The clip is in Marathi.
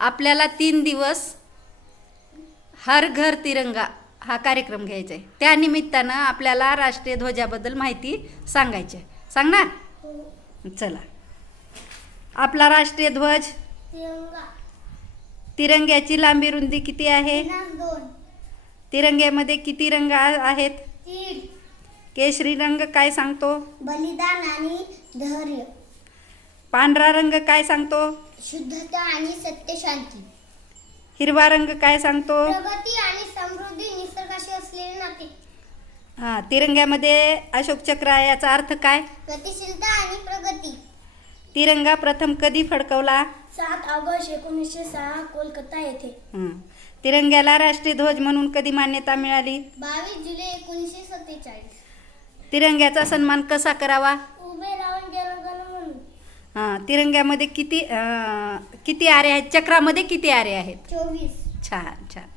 आपल्याला 3 दिवस हर घर तिरंगा हा कार्यक्रम घ्यायचा आहे. त्या निमित्तानं आपल्याला राष्ट्रीय ध्वजाबद्दल माहिती सांगायची आहे. सांगणार? चला. आपला राष्ट्रीय ध्वज तिरंगा. तिरंग्याची लांबी रुंदी किती आहे? 2. तिरंग्यामध्ये किती रंग आहेत? 3. केशरी रंग काय सांगतो? बलिदान आणि धैर्य. पांढरा रंग काय सांगतो? शुद्धता आणि सत्य शांती. हिरवा रंग काय सांगतो? प्रगती आणि समृद्धी, निसर्गाशी असलेले नाते. तिरंग्यामध्ये अशोक चक्र आहे, याचा अर्थ काय? गतिशीलता आणि प्रगती. तिरंगा प्रथम कधी फडकवला? 7 ऑगस्ट 1906 कोलकाता येथे. तिरंग्याला राष्ट्रीय ध्वज म्हणून कधी मान्यता मिळाली? 22 जुलै 1947. तिरंग्याचा सन्मान कसा करावा? उभे राहून जनगण म्हणून. तिरंग्यामध्ये किती आरे आहेत? चक्रामध्ये किती आरे आहेत? 24. छान छान.